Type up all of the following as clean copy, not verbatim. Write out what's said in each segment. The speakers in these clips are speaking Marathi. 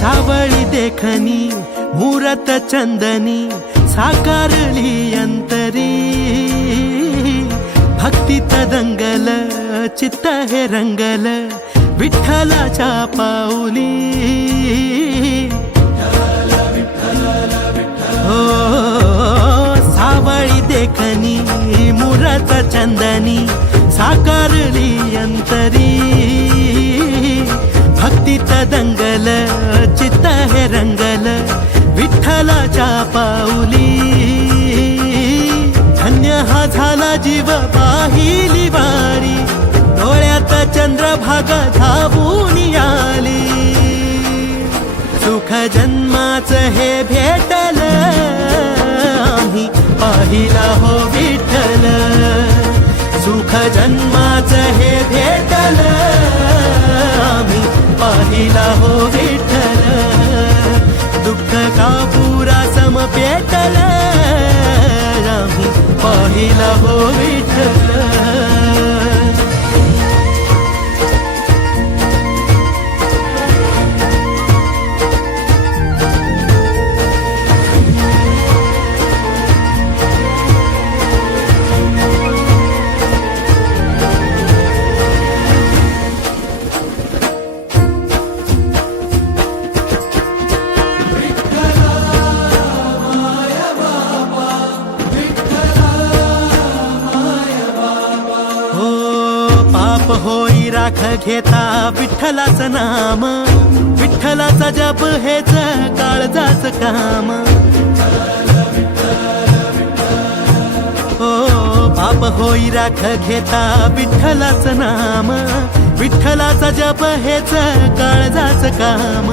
सावळी देखणी मूरत चंदनी साकारली अंतरी भक्तीत दंगल चित्त हे रंगल विठ्ठलाच्या पाऊली हो सावळी देखणी मूरत चंदनी साकारली अंतरी भक्तीत दंगल चित्त हे रंगल विठ्ठलाच्या पाऊली धन्य हा झाला जीव पाहिली वारी डोळ्यात चंद्रभागा धावून आली सुख जन्माचं हे भेटल आम्ही पाहिला हो विठ्ठल सुख जन्माचं हे भेटल आम्ही पाहिला हो विठ्ठल दुःख का पुरा सम पेटल आम्ही पाहिला हो विठ्ठल पाप होई राख घेता विठ्ठलाचं नाम विठ्ठलाचा जप हेच काळजाच काम हो पाप होई राख घेता विठ्ठलाचं नाम विठ्ठलाचा जप हेच काळजाच काम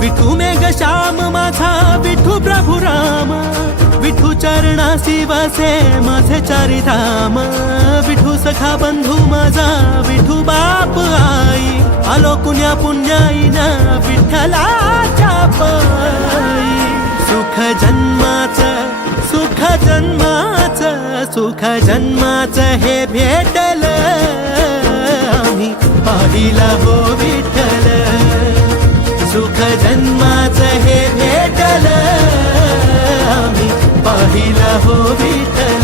विठू मेघ श्याम माझा विठू प्रभू राम विठू चरणासी वसे माझे चारी धाम विठू सखा बंधू माझा विठू बाप आई आलो कुण्या पुण्याईना विठ्ठलाच्या पायी सुख जन्माचं सुख जन्माचं सुख जन्माचं हे भेटल आम्ही पाहिला हो विठ्ठल सुख जन्माचं हे भेटल आम्ही पाहिला हो विठ्ठल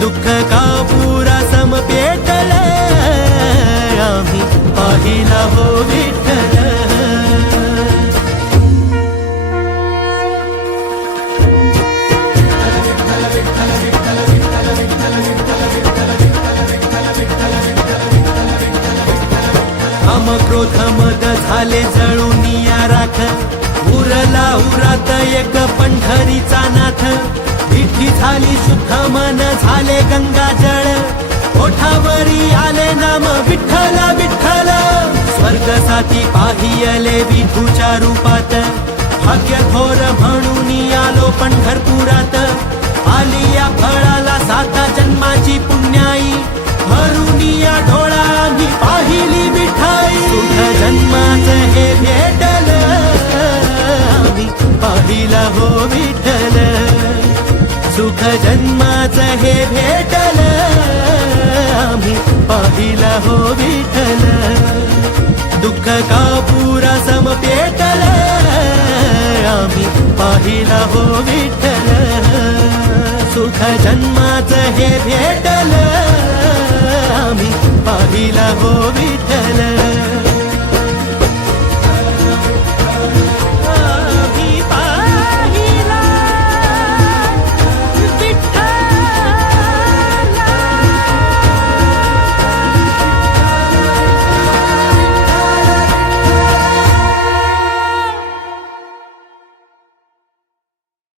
दुःख का पुरा सम पेटल आम्ही पाहिला हो विठ्ठल काम क्रोध मद झाले जळून या राख उरला उरात एक पंढरीचा नाथ विठी झाली शुद्ध मन झाले गंगा जळ ओठावरी आले नाम विठ्ठल विठ्ठल स्वर्ग साथी पाहियले विठूच्या रूपात भाग्य थोर म्हणून आलो पंढरपुरात आली या फळाला साता जन्माची पुण्याई भरून या डोळा मी पाहिली विठाई सुख जन्माचं हे भेटल आम्ही पाहिला हो विठ्ठल सुख जन्माचं हे भेटल आम्ही पाहिला हो विठ्ठल दुःख का पुरा सम पेटल आम्ही पाहिला हो विठ्ठल सुख जन्माचं हे भेटल आम्ही पाहिला हो विठ्ठल